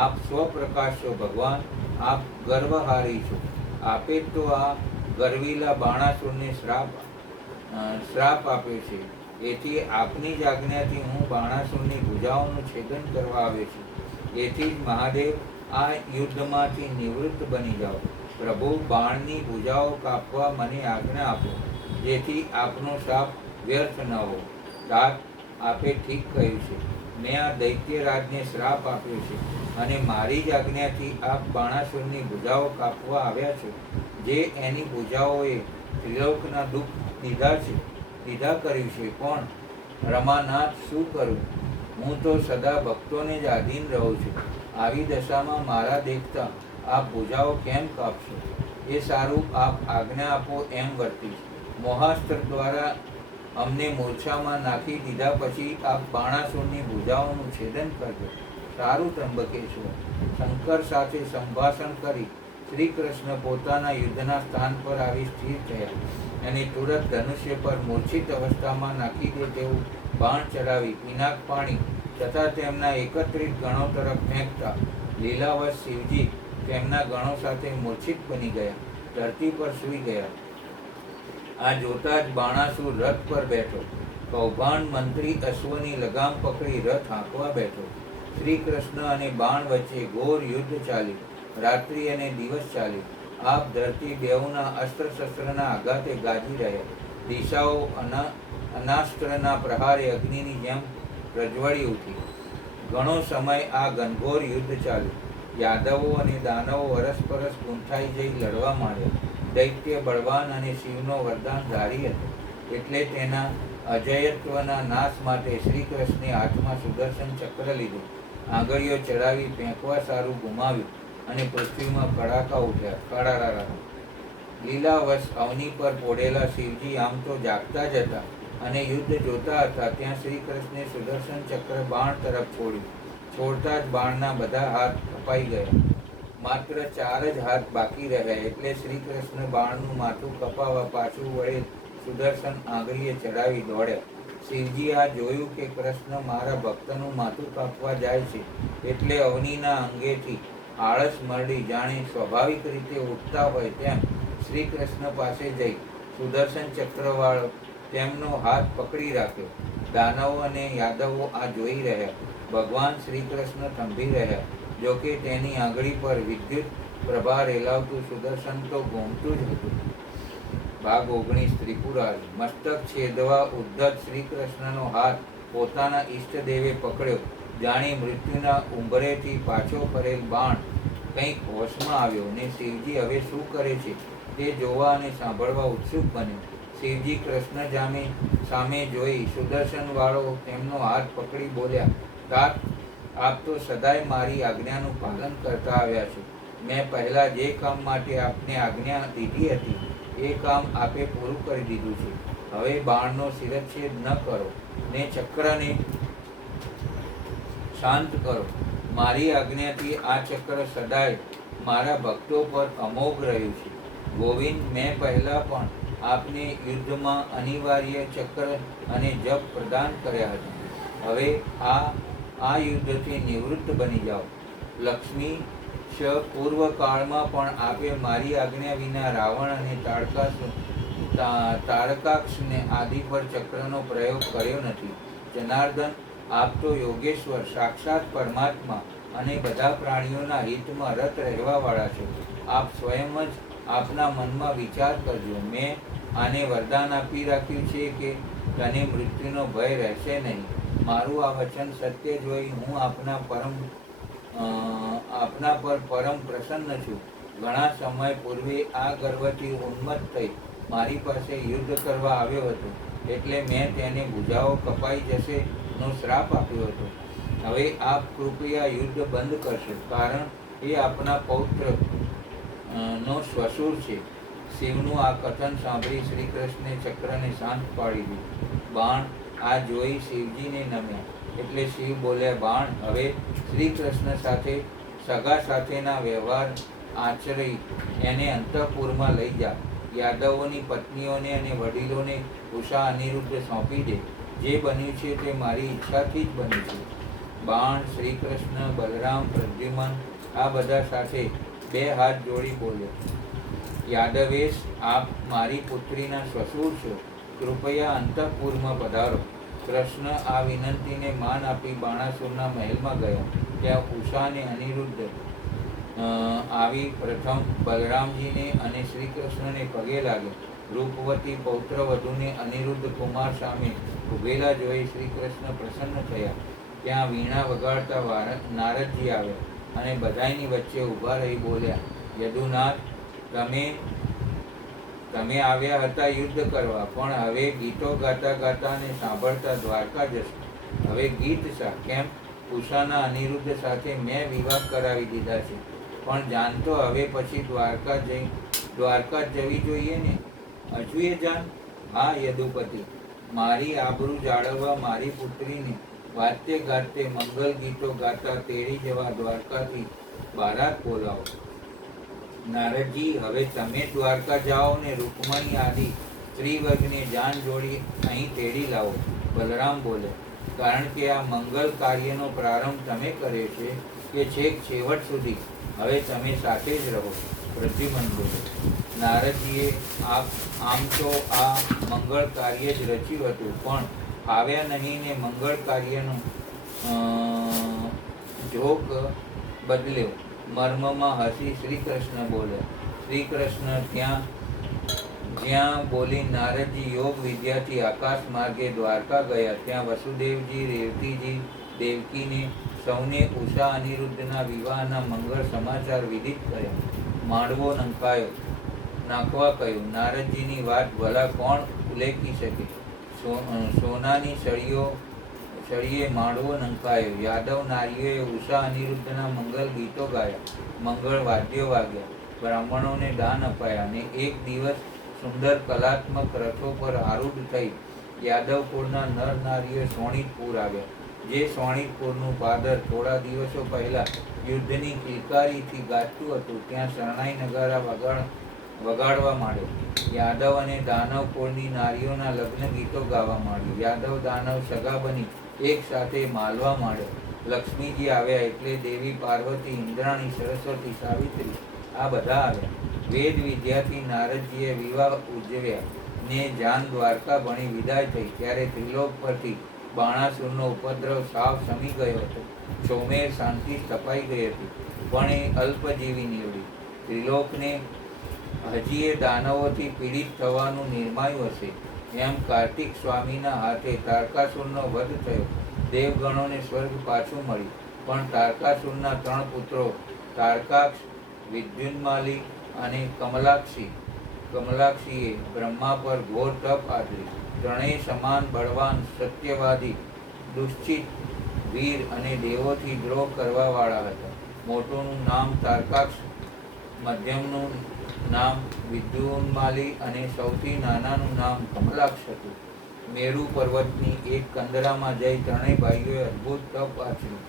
આપ સ્વપ્રકાશ છો ભગવાન. આપ ગર્વહારી છો. આપે તો આ ગર્વીલા બાણાસુરને શ્રાપ આપ્યો છે. એથી આપની જ આજ્ઞાથી હું બાણાસુરની ભુજાઓનું છેદન કરવા આવ્યો છું. એથી જ મહાદેવ, આ યુદ્ધમાંથી નિવૃત્ત બની જાઓ. પ્રભુ, બાણની ભુજાઓ કાપવા મને આજ્ઞા આપો, જેથી આપનો શાપ વ્યર્થ ન હો. तात, આપે ઠીક કહ્યું છે. મેં આ દૈત્યરાજને શ્રાપ આપ્યો છે અને મારી જ આજ્ઞાથી આપ બાણાસુરની ભુજાઓ કાપવા આવ્યા છો. જે એની ભુજાઓએ ત્રિલોકના દુઃખ દીધા કર્યું છે. પણ રમાનાથ, શું કરું? હું તો સદા ભક્તોને જ આધીન રહું છું. આવી દશામાં મારા દેખતા આપ ભુજાઓ કેમ કાપશો? એ સારું, આપ આજ્ઞા આપો એમ વર્તીશ. મોહાસ્ત્ર દ્વારા અમને મૂર્છામાં નાખી દીધા પછી આપ બાણાસુરની ભુજાઓનું છેદન કરજો. સારું ત્રંબકેશ્વર. શંકર સાથે સંભાષણ કરી શ્રી કૃષ્ણ પોતાના યુદ્ધના સ્થાન પર આવી સ્થિર થયા અને તુરત ધનુષ્ય પર મૂર્છિત અવસ્થામાં નાખી દે તેવું બાણ ચલાવી પિનાક પાણી તથા તેમના એકત્રિત ગણો તરફ ફેંકતા લીલાવશ શિવજી તેમના ગણો સાથે મૂર્છિત બની ગયા, ધરતી પર સૂઈ ગયા. આ જોતા જ બાણાસુર રથ પર બેઠો. કૌભાંડ મંત્રી અશ્વની લગામ પકડી રથ હાંકવા બેઠો. શ્રી કૃષ્ણ અને બાણ વચ્ચે ઘોર યુદ્ધ ચાલ્યું. રાત્રિ અને દિવસ ચાલ્યું. આપ ધરતી બેઉના અસ્ત્ર શસ્ત્રના આઘાતે ગાજી રહ્યા. દિશાઓ અનાસ્ત્રના પ્રહારે અગ્નિની જેમ પ્રજ્વળી ઉઠી. ઘણો સમય આ ઘનઘોર યુદ્ધ ચાલ્યું. યાદવો અને દાનવો અરસપરસ ગૂંથાઈ જઈ લડવા માંડ્યા. દૈત્ય બળવાન અને શિવનો વરદાન ધારી હતો. એટલે તેના અજયત્વના નાશ માટે શ્રી કૃષ્ણે હાથમાં સુદર્શન ચક્ર લીધું. આંગળીઓ ચડાવી ફેંકવા સારું ગુમાવ્યું અને પૃથ્વીમાં કડાકા ઉઠ્યા. કડારા લીલાવશ અવની પર પોડેલા શિવજી આમ તો જાગતા જ હતા અને યુદ્ધ જોતા હતા. ત્યાં શ્રી કૃષ્ણે સુદર્શન ચક્ર બાણ તરફ છોડ્યું. છોડતા જ બાણના બધા હાથ કપાઈ ગયા. માત્ર 4 જ હાથ બાકી રહ્યા. એટલે શ્રી કૃષ્ણ બાણનું માથું કપાવવા પાછું વળે સુદર્શન આંગળીએ ચડાવી દોડ્યા. શિવજી આ જોયું કે કૃષ્ણ મારા ભક્તનું માથું કાપવા જાય છે એટલે અવનીના અંગેથી આળસ મરડી જાણે સ્વાભાવિક રીતે ઉઠતા હોય તેમ શ્રી કૃષ્ણ પાસે જઈ સુદર્શન ચક્રવાળો તેમનો હાથ પકડી રાખ્યો. દાનવો અને યાદવો આ જોઈ રહ્યા. ભગવાન શ્રી કૃષ્ણ થંભી રહ્યા. જોકે તેની આંગળી પર વિદ્યુત પ્રભા રેલાવતું સુદર્શન તો ઘૂમતું જ હતું. ભાગ 19 ત્રિપુરારી. મસ્તક છેદવા ઉદ્ધત શ્રી કૃષ્ણનો હાથ પોતાના ઈષ્ટદેવે પકડ્યો. જાણી મૃત્યુના ઉંબરેથી પાછો ફરેલ બાણ કંઈક હોશમાં આવ્યો ને શિવજી હવે શું કરે છે તે જોવા અને સાંભળવા ઉત્સુક બન્યો. શિવજી કૃષ્ણ સામે જોઈ સુદર્શન વાળો તેમનો હાથ પકડી બોલ્યા, तात, આપ તો સદાય મારી આજ્ઞાનું પાલન કરતા આવ્યા છો. મેં પહેલાં જે કામ માટે આપને આજ્ઞા દીધી હતી એ કામ આપે પૂરું કરી દીધું છે. હવે બાણનો શિરચ્છેદ ન કરો ને ચક્રને શાંત કરો. મારી આજ્ઞાથી આ ચક્ર સદાય મારા ભક્તો પર અમોઘ રહ્યું છે. ગોવિંદ, મેં પહેલાં પણ આપને યુદ્ધમાં અનિવાર્ય ચક્ર અને જપ પ્રદાન કર્યા હતા. હવે આ યુદ્ધથી નિવૃત્ત બની જાઓ. લક્ષ્મી, પૂર્વકાળમાં પણ આપે મારી આજ્ઞા વિના રાવણ અને તારકાક્ષને આદિ પર ચક્રનો પ્રયોગ કર્યો નથી. જનાર્દન, આપ તો યોગેશ્વર, સાક્ષાત પરમાત્મા અને બધા પ્રાણીઓના હિતમાં રત રહેવાવાળા છો. આપ સ્વયં જ આપના મનમાં વિચાર કરજો. મેં આને વરદાન આપી રાખ્યું છે કે તને મૃત્યુનો ભય રહેશે નહીં. મારું આ વચન સત્ય જોઈ હું આપના પરમ આપના પર પરમ પ્રસન્ન છું. ઘણા સમય પૂર્વે આ ગર્વથી ઉન્મત્ત થઈ મારી પાસે યુદ્ધ કરવા આવ્યો હતો, એટલે મેં તેને ભુજાઓ કપાઈ જશે નો શ્રાપ આપ્યો હતો. હવે આપ કૃપયા યુદ્ધ બંધ કરશો, કારણ એ આપના પૌત્ર નો શ્વશુર છે. શિવનું આ કથન સાંભળી શ્રી કૃષ્ણે ચક્રને શાંત પાડી દીધું. બાણ આ જોઈ શિવજીને નમ્યા, એટલે શિવ બોલ્યા, બાણ હવે શ્રી કૃષ્ણ સાથે સગા સાથેના વ્યવહાર આચરી એને અંતઃપુરમાં લઈ જા. યાદવોની પત્નીઓને અને વડીલોને ઉષા અનિરુદ્ધ સોંપી દે. જે બન્યું છે તે મારી ઈચ્છાથી જ બન્યું છે. બાણ શ્રી કૃષ્ણ, બલરામ, પ્રદ્યુમન આ બધા સાથે બે હાથ જોડી બોલ્યો, યાદવેશ, આપ મારી પુત્રીના શ્વશુર છો, કૃપયા અંતઃપુરમાં પધારો. કૃષ્ણ આ વિનંતીને માન આપી બાણાસુરના મહેલમાં ગયા. ત્યાં ઉષા અને અનિરુદ્ધ આવી પ્રથમ બલરામજીને અને શ્રી કૃષ્ણને પગે લાગે. રૂપવતી પૌત્ર વધુને અનિરુદ્ધ કુમાર સામે ઉભેલા જોઈ શ્રી કૃષ્ણ પ્રસન્ન થયા. ત્યાં વીણા વગાડતા નારદજી આવ્યા અને બધાની વચ્ચે ઊભા રહી બોલ્યા, યદુનાથ, તમે આવ્યા હતા યુદ્ધ કરવા, પણ હવે ગીતો ગાતા ગાતા અને સાંભળતા દ્વારકા જશો. હવે ગીત શા? કેમ? ઉષાના અનિરુદ્ધ સાથે મેં વિવાહ કરાવી દીધા છે, પણ જાણતો હવે પછી દ્વારકા જવી જોઈએ ને? હજુએ જાન? હા યદુપતિ, મારી આબરૂ જાળવવા મારી પુત્રીને વાતે ગાતે મંગલ ગીતો ગાતા તેડી જવા દ્વારકાથી બારાત બોલાવો. નારદજી, હવે તમે દ્વારકા જાઓ ને રૂકમણી આદિ ત્રિવર્ગને જાન જોડી અહીં તેડી લાવો. બલરામ બોલે, કારણ કે આ મંગલ કાર્યનો પ્રારંભ તમે કર્યો છે કે છેક છેવટ સુધી હવે તમે સાથે જ રહો. પ્રદ્યુમન બોલે, નારદજીએ આમ તો આ મંગળ કાર્ય જ રચ્યું હતું, પણ આવ્યા નહીં ને મંગળ કાર્યનો જોક બદલ્યો. મર્મમાં હસી શ્રી કૃષ્ણ બોલે. શ્રી કૃષ્ણ જ્યાં બોલી નારદજી યોગ વિદ્યાથી આકાશ માર્ગે દ્વારકા ગયા. ત્યાં વસુદેવજી, રેવતીજી, દેવકીને સૌને ઉષા અનિરુદ્ધના વિવાહના મંગળ સમાચાર વિદિત કર્યા. માંડવો નાખવા કહ્યું. નારદજીની વાત ભલા કોણ ઉલ્લેખી શકે? સોનાની સળીએ માંડવો નંખાયો. યાદવ નારીઓએ ઉષા અનિરુદ્ધના મંગલ ગીતો ગાયા, મંગળ વાદ્યો વાગ્યા, બ્રાહ્મણોને દાન અપાયા, અને એક દિવસ સુંદર કલાત્મક રથો પર આરૂઢ થઈ યાદવ કુળના નર નારીઓ સોણીતપુર આવ્યા. જે સોણીતપુરનું પાદર થોડા દિવસો પહેલા યુદ્ધની કિલકારીથી ગાજતું હતું, ત્યાં શરણાઈ નગારા વગાડવા માંડ્યો. યાદવ અને દાનવ કુળની નારીઓના લગ્ન ગીતો ગાવા માંડ્યું. યાદવ દાનવ સગા બની એક સાથે માલવા માંડ્યો. લક્ષ્મીજી આવ્યા એટલે દેવી પાર્વતી, ઇન્દ્રાણી, સરસ્વતી, સાવિત્રી આ બધા આવ્યા. વેદ વિદ્યાથી નારદજીએ વિવાહ ઉજવ્યા ને જાન દ્વારકા ભણી વિદાય થઈ. ત્યારે ત્રિલોક પરથી બાણાસુરનો ઉપદ્રવ સાવ શમી ગયો હતો. ચોમેર શાંતિ સ્થપાઈ ગઈ હતી, પણ એ અલ્પજીવી નીવડી. ત્રિલોકને હજીએ દાનવોથી પીડિત થવાનું નિર્માયું હશે. એમ કાર્તિક સ્વામીના હાથે તારકાસુરનો વધ થયો. દેવગણોને સ્વર્ગ પાછું મળ્યું, પણ તારકાસુરના 3 પુત્રો તારકાક્ષ, વિદ્યુન્માલી અને કમલાક્ષીએ બ્રહ્મા પર ઘોર તપ આચર્યું. ત્રણેય સમાન બળવાન, સત્યવાદી, દુશ્ચિત, વીર અને દેવોથી દ્રોહ કરવાવાળા હતા. મોટુંનું નામ તારકાક્ષ, મધ્યમનું નામ વિદ્યુન્માલી અને સૌથી નાનાનું નામ કમલાક્ષ હતું. મેરુ પર્વતની એક કંદરામાં જઈ ત્રણેય ભાઈઓએ અદ્ભુત તપ આચર્યું.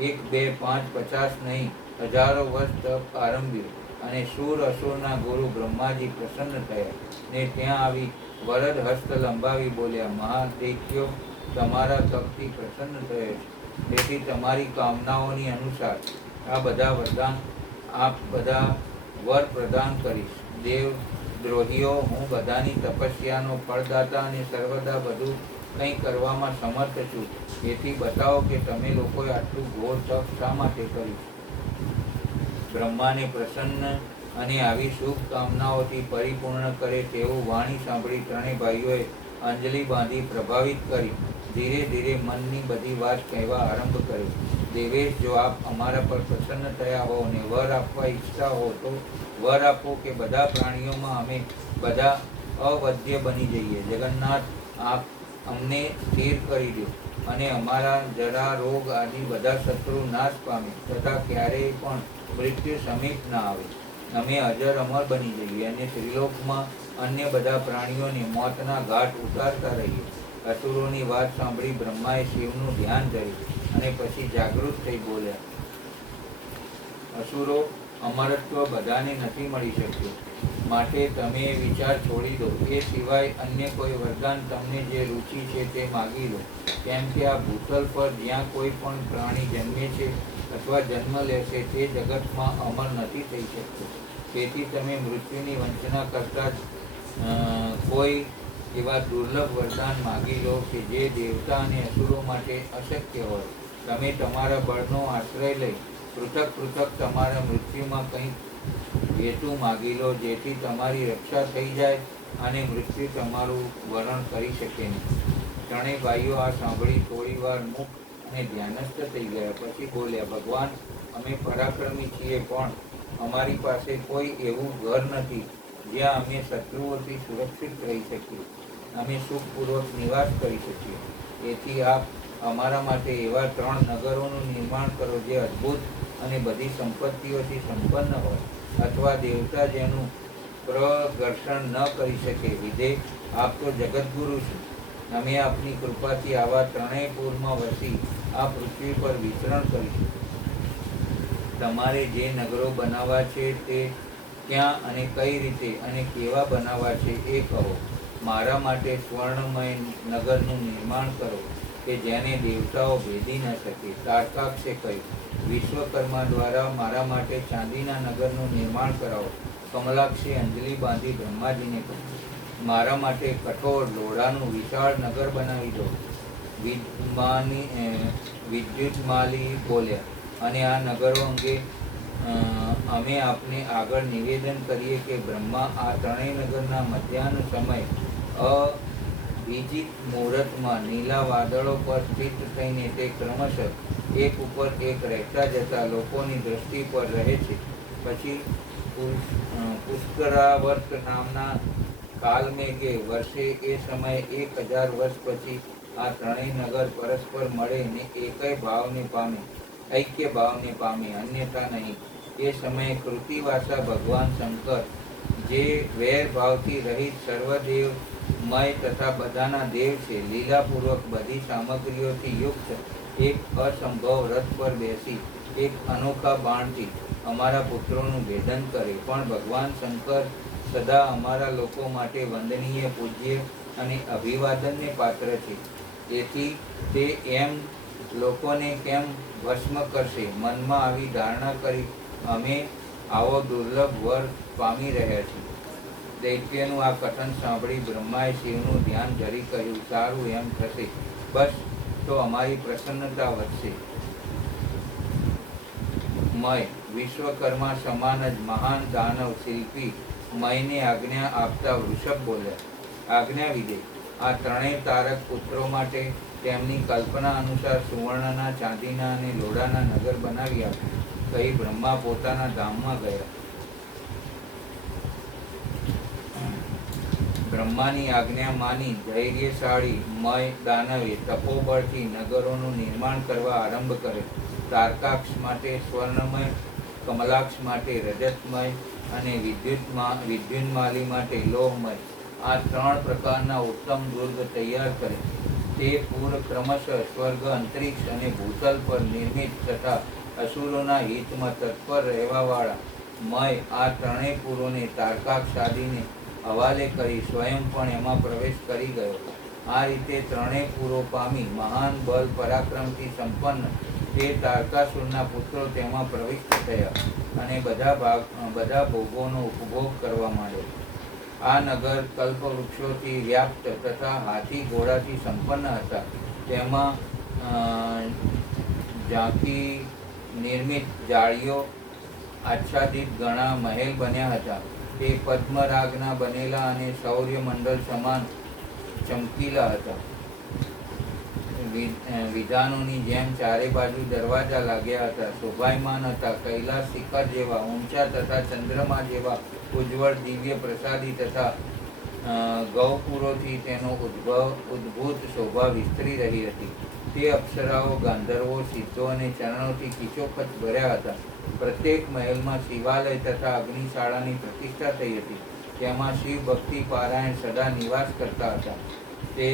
1, 2, 5, 50 નહીં, હજારો વર્ષ તપ આરંભ્યું. અને સુર અસુરના ગુરુ બ્રહ્માજી પ્રસન્ન થયા ને ત્યાં આવી વરદ હસ્ત લંબાવી બોલ્યા, મહાદૈત્યો, તમારા તપથી પ્રસન્ન થયો છે, તેથી તમારી કામનાઓની અનુસાર આ બધા વર પ્રદાન કરીશ. દેવ દ્રોહીઓ, હું બધાની તપસ્યાનો ફળદાતા અને સર્વદા બધું કંઈ કરવામાં સમર્થ છું. એથી બતાવો કે તમે લોકોએ આટલું ઘોર તપ શા માટે કર્યું. બ્રહ્માને પ્રસન્ન અને આવી શુભ કામનાઓથી પરિપૂર્ણ કરે તેવું વાણી સાંભળી ત્રણેય ભાઈઓએ અંજલિ બાંધી પ્રભાવિત કરી ધીરે ધીરે મનની બધી વાત કહેવા આરંભ કર્યો. દેવેશ, જો આપ અમારા પર પ્રસન્ન થયા હો અને વર આપવા ઈચ્છતા હો તો વર આપો કે બધા પ્રાણીઓમાં અમે બધા અવધ્ય બની જઈએ. જગન્નાથ, આપ અમને સ્થિર કરી દો અને અમારા જરા રોગ આદિ બધા શત્રુ નાશ પામે તથા ક્યારેય પણ મૃત્યુ સમીપ ના આવે. અમે અજર અમર બની જઈએ અને ત્રિલોકમાં અન્ય બધા પ્રાણીઓને મોતના ઘાટ ઉતારતા રહીએ. અસુરોની વાત સાંભળી બ્રહ્માએ શિવનું ધ્યાન ધર્યું અને પછી જાગૃત થઈ બોલ્યા, અસુરો, અમરત્વ બધાને નથી મળી શક્યું, માટે તમે એ વિચાર છોડી દો. એ સિવાય અન્ય કોઈ વરદાન તમને જે રુચિ છે તે માગી લો. કેમ કે આ ભૂતલ પર જ્યાં કોઈ પણ પ્રાણી જન્મે છે અથવા જન્મ લેશે તે જગતમાં અમર નથી થઈ શકતું. તેથી તમે મૃત્યુની વંચના કરતા જ કોઈ એવા દુર્લભ વરદાન માગી લો કે જે દેવતા અને અસુરો માટે અશક્ય હોય. તમે તમારા બળનો આશ્રય લઈ પૃથક પૃથક તમારા મૃત્યુમાં કંઈક હેતુ માગી લો, જેથી તમારી રક્ષા થઈ જાય અને મૃત્યુ તમારું વરણ કરી શકે નહીં. ત્રણેય ભાઈઓ આ સાંભળી થોડી વાર મુખ અને ધ્યાનસ્થ થઈ ગયા. પછી બોલ્યા, ભગવાન, અમે પરાક્રમી છીએ, પણ અમારી પાસે કોઈ એવું ઘર નથી જ્યાં અમે શત્રુઓથી સુરક્ષિત રહી શકીએ, અમે સુખપૂર્વક નિવાસ કરી શકીએ. તેથી આપ અમારા માટે એવા 3 નગરોનું નિર્માણ કરો જે અદ્ભુત અને બધી સંપત્તિઓથી સંપન્ન હોય, અથવા દેવતા જેનું પ્રઘર્ષણ ન કરી શકે. વિધે, આપ તો જગતગુરુ છો. અમે આપની કૃપાથી આવા 3 પૂરમાં વસી આ પૃથ્વી પર વિચરણ કરીશું. તમારે જે નગરો બનાવવા છે તે ક્યાં અને કઈ રીતે અને કેવા બનાવવા છે એ કહો. મારા માટે સ્વર્ણમય નગરનું નિર્માણ કરો કે જેને દેવતાઓ ભેદી ન શકે. તારકાક્ષે કહ્યું, વિશ્વકર્મા દ્વારા મારા માટે ચાંદીના નગરનું નિર્માણ કરાવો. કમલાક્ષે અંજલિ બાંધી બ્રહ્માજીને કહ્યું, મારા માટે કઠોર લોઢાનું વિશાળ નગર બનાવી દો. વિદ્યુતમાલી બોલ્યા, અને આ નગરો અંગે અમે આપને આગળ નિવેદન કરીએ કે બ્રહ્મા આ 3 નગરના મધ્યાહન સમય અભિજીત મુહૂર્તમાં નીલા વાદળો પર સ્થિત થઈને તે ક્રમશઃ એક ઉપર એક રહેતા જતા લોકોની દ્રષ્ટિ પર રહે છે. પછી પુષ્કરાવર્ત નામના કાલમેઘે વર્ષે એ સમયે 1000 વર્ષ પછી આ 3 નગર પરસ્પર મળે ને ઐક્ય ભાવને પામે, અન્યથા નહીં. એ સમયે કૃતિવાસા ભગવાન શંકર, જે વેર ભાવથી રહિત સર્વદેવમય તથા બધાના દેવ છે, લીલાપૂર્વક બધી સામગ્રીઓથી યુક્ત એક અસંભવ રથ પર બેસી એક અનોખા બાણથી અમારા પુત્રોનું ભેદન કરે. પણ ભગવાન શંકર સદા અમારા લોકો માટે વંદનીય, પૂજ્ય અને અભિવાદનને પાત્ર છે. તેથી તે એમ લોકોને કેમ ભસ્મ કરશે? મનમાં આવી ધારણા કરી અમે આવો દુર્લભ વર પામી રહ્યા છીએ. દૈત્યનું આ કથન સાંભળી બ્રહ્માએ શિવનું ધ્યાન ધરી કહ્યું, સારું, એમ થશે. બસ તો અમારી પ્રસન્નતા વધશે. મય, વિશ્વકર્મા સમાન જ મહાન દાનવ શિલ્પી મયને આજ્ઞા આપતા વૃષભ બોલ્યા, આજ્ઞા વિધે. આ 3 તારક પુત્રો માટે તેમની કલ્પના અનુસાર સુવર્ણના, ચાંદીના અને લોઢાના નગર બનાવી આપ્યું. કહી બ્રહ્મા પોતાના ધામમાં ગયા. બ્રહ્માની આજ્ઞા માની ધૈર્યશાળી મય દાનવે તપોબળથી નગરોનું નિર્માણ કરવા આરંભ કર્યો. તારકાક્ષ માટે સ્વર્ણમય, કમલાક્ષ માટે રજતમય અને વિદ્યુન્માલી માટે લોહમય, આ 3 પ્રકારના ઉત્તમ દુર્ગ તૈયાર કરે. તે પૂર ક્રમશઃ સ્વર્ગ, અંતરિક્ષ અને ભૂતલ પર નિર્મિત તથા અસુરોના હિતમાં તત્પર રહેવાવાળા મય આ 3 પુરોને તારકાક્ષ આદિને હવાલે કરી સ્વયં પણ એમાં પ્રવેશ કરી ગયો. આ રીતે 3 પુરો પામી મહાન બલ પરાક્રમથી સંપન્ન તે તારકાસુરના પુત્રો તેમાં પ્રવિષ્ટ થયા અને બધા ભોગોનો ઉપભોગ કરવા માંડ્યા. આ નગર કલ્પવૃક્ષોથી વ્યાપ્ત તથા હાથી ઘોડાથી સંપન્ન હતા. તેમાં ઝાંકી નિર્મિત જાળીઓ આચ્છાદિત ઘણા મહેલ બન્યા હતા. તે પદ્મરાગના બનેલા અને સૌર્યમંડળ સમાન ચમકીલા હતા. વિધાનોની જેમ ચારે બાજુ દરવાજા લાગ્યા હતા, શોભાયમાન હતા. કૈલાસ શિખર જેવા ઊંચા તથા ચંદ્રમા જેવા ઉજ્જવળ દિવ્ય પ્રસાદી તથા ગૌપુરોથી તેનો ઉદ્ભૂત શોભા વિસ્તરી રહી હતી. તે અપ્સરાઓ, ગાંધર્વો, સિદ્ધો અને ચરણોથી ખીચોખચ ભર્યા હતા. પ્રત્યેક મહેલમાં શિવાલય તથા અગ્નિશાળાની પ્રતિષ્ઠા થઈ હતી. તેમાં શિવ ભક્તિ પારાયણ સદા નિવાસ કરતા હતા. તે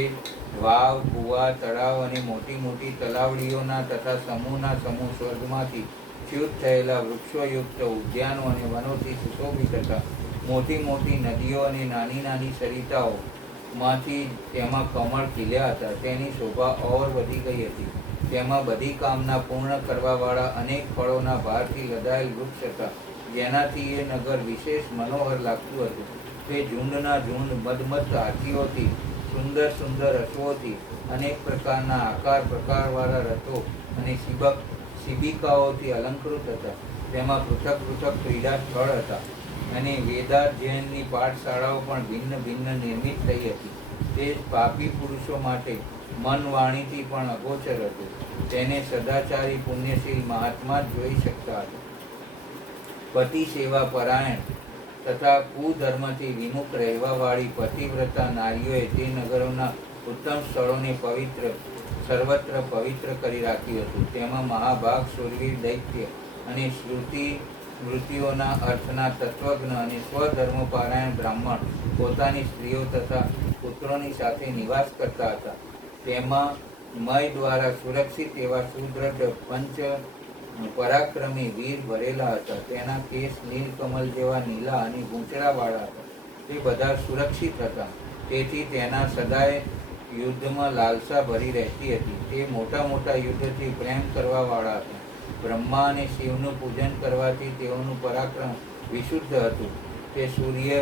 વાવ, કુવા, તળાવ અને મોટી મોટી તલાવડીઓના તથા સમૂહના સમૂહ સ્વર્ગમાંથી ચ્યુત થયેલા વૃક્ષોયુક્ત ઉદ્યાનો અને વનોથી સુશોભિત હતા. મોટી મોટી નદીઓ અને નાની નાની સરિતાઓ માંથી તેમાં કમળ ખીલ્યા હતા. તેની શોભા ઓર વધી ગઈ હતી. તેમાં બધી કામના પૂર્ણ કરવાવાળા અનેક ફળોના ભારથી લદાયેલ વૃક્ષ હતા, જેનાથી એ નગર વિશેષ મનોહર લાગતું હતું. તે ઝુંડના ઝુંડ મદમસ્ત હાથીઓથી, સુંદર સુંદર અશ્વોથી, અનેક પ્રકારના આકાર પ્રકારવાળા રથો અને શિબિકાઓથી અલંકૃત હતા. તેમાં પૃથક પૃથક ક્રીડા સ્થળ હતા અને વેદાધ્યયનની પાઠશાળાઓ પણ ભિન્ન ભિન્ન નિર્મિત થઈ હતી. તે પાપી પુરુષો માટે મન વાણીથી પણ અગોચર હતું. તેને સદાચારી પુણ્યશીલ મહાત્મા જ જોઈ શકતા હતા. પતિ સેવા પરાયણ તથા કુધર્મથી વિમુખ રહેવાવાળી પતિવ્રતા નારીઓએ તે નગરોના ઉત્તમ સ્થળોને સર્વત્ર પવિત્ર કરી રાખ્યું હતું. તેમાં મહાભાગ શૂરવીર દૈત્ય અને સ્મૃતિઓના અર્થના તત્વજ્ઞ અને સ્વધર્મપારાયણ બ્રાહ્મણ પોતાની સ્ત્રીઓ તથા પુત્રોની સાથે નિવાસ કરતા હતા. તેમાં મય દ્વારા સુરક્ષિત એવા સુદ્રઢ પંચ પરાક્રમી વીર ભરેલા હતા. તેના કેસ નીલકમલ જેવા નીલા અને ગૂંચળાવાળા હતા. તે બધા સુરક્ષિત હતા. તેથી તેના સદાય યુદ્ધમાં લાલસા ભરી રહેતી હતી. તે મોટા મોટા યુદ્ધથી પ્રેમ કરવાવાળા હતા. બ્રહ્મા અને શિવનું પૂજન કરવાથી તેઓનું પરાક્રમ વિશુદ્ધ હતું. તે સૂર્ય,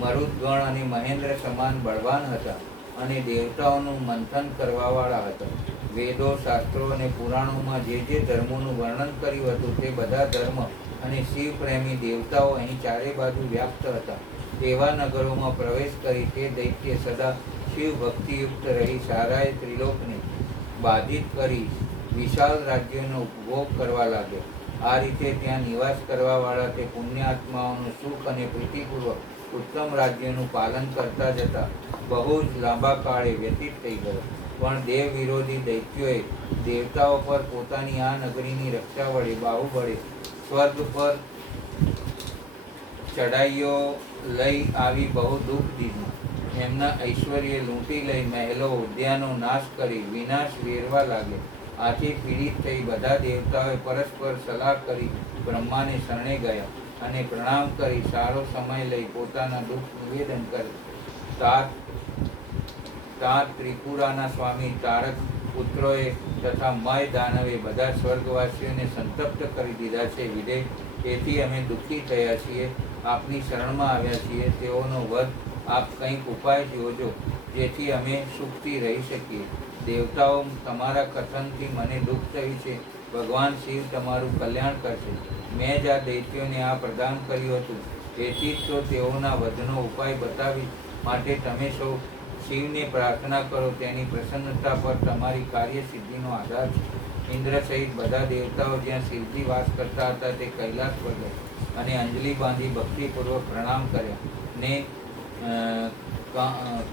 મરુદગણ અને મહેન્દ્ર સમાન બળવાન હતા અને દેવતાઓનું મંથન કરવાવાળા હતા. વેદો, શાસ્ત્રો અને પુરાણોમાં જે જે ધર્મોનું વર્ણન કર્યું હતું તે બધા ધર્મ અને શિવ પ્રેમી દેવતાઓ અહીં ચારે બાજુ વ્યાપ્ત હતા. તેવા નગરોમાં પ્રવેશ કરી તે દૈત્ય સદા શિવ ભક્તિયુક્ત રહી સારાએ ત્રિલોકને બાધિત કરી વિશાળ રાજ્યોનો ઉપભોગ કરવા લાગ્યો. આ રીતે ત્યાં નિવાસ કરવાવાળા તે પુણ્યાત્માઓનું સુખ અને પ્રીતિપૂર્વક ઉત્તમ રાજ્યનું પાલન કરતા જતા બહુ જ લાંબા કાળે વ્યતીત થઈ ગયો. પણ દેવ વિરોધી દૈત્યોએ દેવતાઓ પર પોતાની આ નગરીની રક્ષા વડે બાહુબળે સ્વર્ગ પર ચડાઈઓ લઈ આવી બહુ દુઃખ દીધું. એમના ઐશ્વર્ય લૂંટી લઈ મહેલો, ઉદ્યાનો નાશ કરી વિનાશ વેરવા લાગે. આથી પીડિત થઈ બધા દેવતાઓએ પરસ્પર સલાહ કરી બ્રહ્માને શરણે ગયા અને પ્રણામ કરી સારો સમય લઈ પોતાના દુઃખ નિવેદન કરે. તા ત્રિપુરાના સ્વામી તારક પુત્રોએ તથા મય દાનવે બધા સ્વર્ગવાસીઓને સંતપ્ત કરી દીધા છે. વિદે તેથી અમે દુઃખી થયા છીએ, આપની શરણમાં આવ્યા છીએ. તેઓનો વધ આપ કંઈક ઉપાય જોજો, જેથી અમે સુખથી રહી શકીએ. દેવતાઓ, તમારા કથનથી મને દુઃખ થયું છે. ભગવાન શિવ તમારું કલ્યાણ કરશે. મેં જ આ દૈત્યોને આ પ્રદાન કર્યું હતું. તેથી જ તો તેઓના વધનો ઉપાય બતાવી માટે તમે સૌ શિવને પ્રાર્થના કરો. તેની પ્રસન્નતા પર તમારી કાર્યસિદ્ધિનો આધાર છે. ઇન્દ્ર સહિત બધા દેવતાઓ જ્યાં શિવજી વાસ કરતા હતા તે કૈલાસ પર ગયા અને અંજલિ બાંધી ભક્તિપૂર્વક પ્રણામ કર્યા ને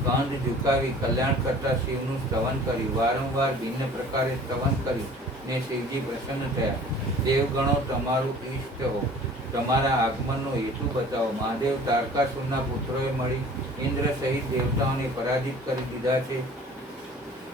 કાંધ ઝુકાવી કલ્યાણ કરતા શિવનું સ્તવન કર્યું. વારંવાર ભિન્ન પ્રકારે સ્તવન કર્યું ને શિવજી પ્રસન્ન થયા. દેવગણો, તમારું ઈષ્ટ હો, તમારા આગમનનો હેતુ બતાવો. મહાદેવ તારકાસુરના પુત્રોએ મળી ઇન્દ્ર સહિત દેવતાઓને પરાજિત કરી દીધા છે.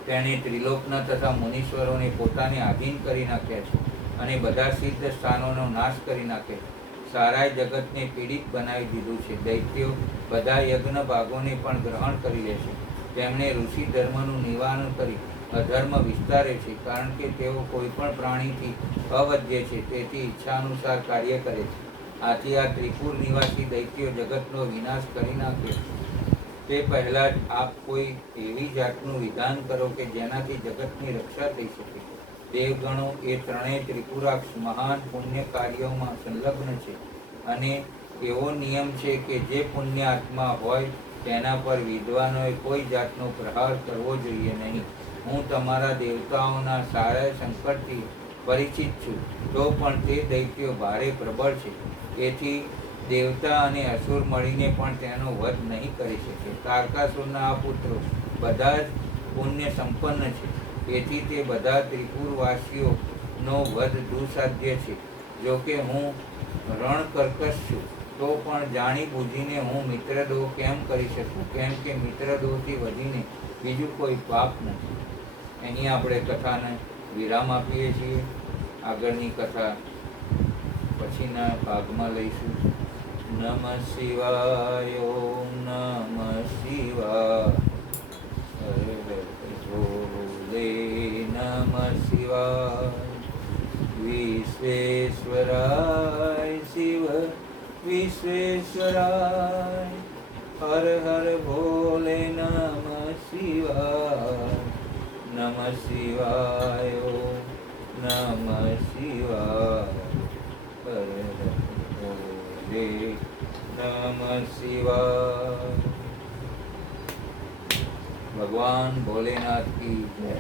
તેણે ત્રિલોકના તથા મુનીશ્વરોને પોતાને આધીન કરી નાખ્યા છે અને બધા સિદ્ધ સ્થાનોનો નાશ કરી નાખ્યા છે. સારાય જગતને પીડિત બનાવી દીધું છે. દૈત્યો બધા યજ્ઞ ભાગોને પણ ગ્રહણ કરી લે છે. તેમણે ઋષિ ધર્મનું નિવારણ કરી અધર્મ વિસ્તારે છે, કારણ કે તેઓ કોઈ પણ પ્રાણીથી અવધ્ય છે. તેથી ઈચ્છાનુસાર કાર્ય કરે છે. આથી આ ત્રિપુર નિવાસી દૈત્યો જગતનો વિનાશ કરી નાખ્યો. તે પહેલાં જ આપ કોઈ એવી જાતનું વિધાન કરો કે જેનાથી જગતની રક્ષા થઈ શકે. દેવગણો, એ ત્રણેય ત્રિપુરાક્ષ મહાન પુણ્ય કાર્યોમાં સંલગ્ન છે અને એવો નિયમ છે કે જે પુણ્ય આત્મા હોય તેના પર વિદ્વાનોએ કોઈ જાતનો પ્રહાર કરવો જોઈએ નહીં. હું તમારા દેવતાઓના સારા સંકટથી પરિચિત છું, તો પણ તે દૈત્યો ભારે પ્રબળ છે. તેથી દેવતા અને અસુર મળીને પણ તેનો વધ નહીં કરી શકે. તારકાસુરના આ પુત્રો બધા જ પુણ્ય સંપન્ન છે, તેથી તે બધા ત્રિપુરવાસીઓનો વધ દુઃસાધ્ય છે. જોકે હું રણકર્કશ છું, તો પણ જાણી બૂજીને હું મિત્રદોહ કેમ કરી શકું? કેમ કે મિત્રદોહથી વધીને બીજું કોઈ પાપ નથી. એની આપણે કથાને વિરામ આપીએ છીએ. આગળની કથા પછીના ભાગમાં લઈશું. નમઃ શિવાય. ઓમ નમઃ શિવાય. હરે ભોલે નમઃ શિવાય. વિશ્વેશ્વરાય શિવ વિશ્વેશ્વરાય. હર હર ભોલે નમઃ શિવાય. નમઃ શિવાય. ઓમ નમઃ શિવાય. હર હર ભોલે નમઃ શિવાય. ભગવાન ભોલેનાથ की जय.